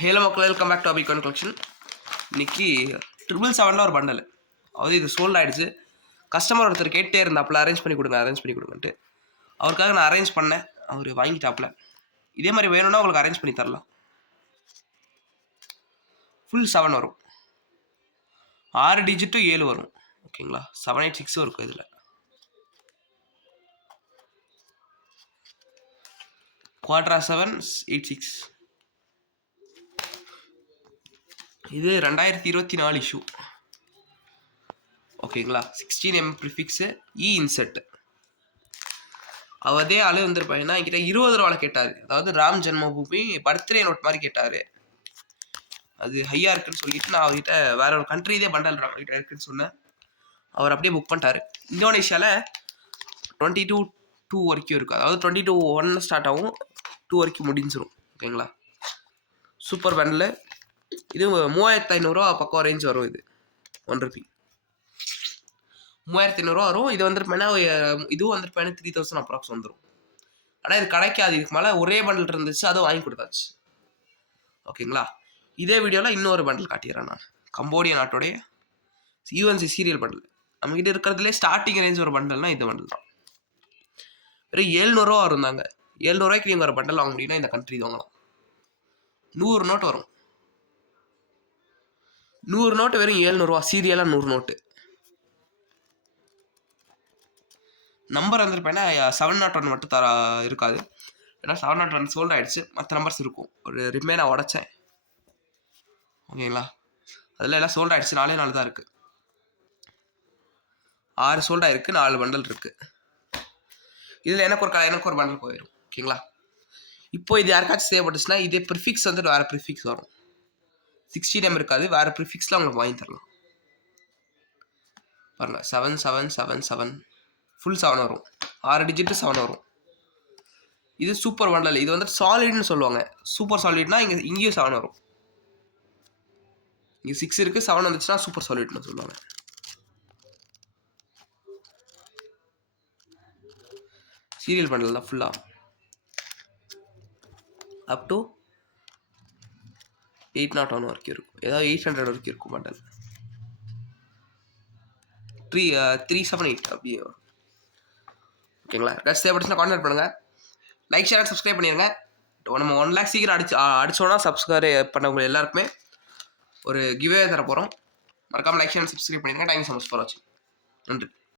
Hello மக்கள், welcome back to அபிகான் collection. இன்னைக்கு 777 ஒரு பண்டல், அதாவது இது சோல்ட் ஆகிடுச்சு. கஸ்டமர் ஒருத்தர் கேட்டே இருந்தாப்புல அரேஞ்ச் பண்ணி கொடுங்கன்ட்டு அவருக்காக நான் அரேஞ்ச் பண்ணேன். அவர் வாங்கிட்டாப்புல. இதே மாதிரி வேணும்னா உங்களுக்கு அரேஞ்ச் பண்ணி தரலாம். ஃபுல் 7 வரும், 6 டிஜிட்டும் 7 வரும். ஓகேங்களா, 786 இருக்கும். இதில் குவாட்ரா 786. இது 2024 இஷ்யூ. ஓகேங்களா, 16 ப்ரிஃபிக்ஸு இன்செட். அதே ஆளு வந்துருப்பாங்கன்னா என்கிட்ட 20 ரூபாவில் கேட்டார். அதாவது ராம் ஜென்மபூமி பர்த்டே நோட் மாதிரி கேட்டார். அது ஹையாக இருக்குன்னு சொல்லிட்டு நான் அவர்கிட்ட வேற ஒரு கண்ட்ரி இதே பண்டல் அவர்கிட்ட இருக்குன்னு சொன்னேன். அவர் அப்படியே புக் பண்ணிட்டாரு. இந்தோனேஷியாவில் 22/2 வரைக்கும் இருக்குது. அதாவது 22/1 ஸ்டார்ட் ஆகும், 2 வரைக்கும் முடிஞ்சிடும். ஓகேங்களா, சூப்பர் பண்டலு. இது 3500 பக்கம் ரேஞ்ச் வரும். இது 1 ரூபி 3500 வரும். இது வந்துருப்பேன்னா இதுவும் வந்துருப்பேன்னா 3000 அப்ராக்ஸ் வந்துடும். ஆனால் இது கிடைக்காது. இதுக்கு மேலே ஒரே பண்டில் இருந்துச்சு, அதை வாங்கி கொடுத்தாச்சு. ஓகேங்களா, இதே வீடியோவில் இன்னொரு பண்டில் காட்டிடுறேன் நான். கம்போடியா நாட்டோடைய யூஎன்சி சீரியல் பண்டில். நம்மகிட்ட இருக்கிறதுலே ஸ்டார்டிங் ரேஞ்ச் ஒரு பண்டல்னா இந்த பண்டில் தான். வெறும் 700 ரூபா இருந்தாங்க. 700 ரூபாய்க்கு நீங்கள் ஒரு பண்டல் வாங்க முடியும்னா இந்த கண்ட்ரி வாங்கலாம். 100 நோட்டு வரும். 100 நோட்டு வெறும் 700 ரூபா. சீரியலாக 100 நோட்டு. நம்பர் வந்துருப்பேன்னா 701 மட்டும் இருக்காது. ஏன்னா 701 சோல்ட் ஆகிடுச்சு. மற்ற நம்பர்ஸ் இருக்கும். ஒரு ரிமைனாக உடச்சேன். ஓகேங்களா, அதில் எல்லாம் சோல்ட் ஆகிடுச்சு. 4 தான் இருக்குது. 6 சோல்ட் ஆகிருக்கு, 4 பண்டல் இருக்குது. இதில் எனக்கு ஒரு பண்டல் போயிடும். ஓகேங்களா, இப்போ இது யாருக்காச்சும் தேவைப்பட்டுச்சுன்னா இதே ப்ரிஃபிக்ஸ் வந்துட்டு வேறு ப்ரிஃபிக்ஸ் வரும். 16 இருக்காது, வேறு ப்ரிஃபிக்ஸ்லாம் உங்களுக்கு வாங்கி தரலாம். பாருங்கள், 7777 ஃபுல் 7 வரும். 6 டிஜிட்டு 7 வரும். இது சூப்பர் பண்டல். இது வந்துட்டு சாலிட்னு சொல்லுவாங்க. சூப்பர் சாலிட்னா இங்கேயும் 7 வரும். இங்கே 6 இருக்குது, 7 வந்துச்சுன்னா சூப்பர் சாலிட்னு சொல்லுவாங்க. சீரியல் பண்டல் தான் ஃபுல்லாக. அப் டு 801 வரைக்கும் இருக்கும். ஏதாவது 800 வரைக்கும் இருக்கும் பண்டல். 378 அப்படியே வரும். ஓகேங்களா, கட்சி தேவைப்பட்டுச்சுன்னா கான்டாக்ட் பண்ணுங்கள். லைக், ஷேர், சப்ஸ்கிரைப் பண்ணிடுங்க. நம்ம 1 லேக் சீக்கிரம் அடிச்சோன்னா சப்ஸ்கிரைப் பண்ணவங்க எல்லாருக்குமே ஒரு கிவ்வே தர போகிறோம். மறக்காமல் லைக், ஷேர், சப்ஸ்கிரைப் பண்ணிடுங்க. தேங்க்யூ ஸோ மச் ஃபார் வாட்சிங். நன்றி.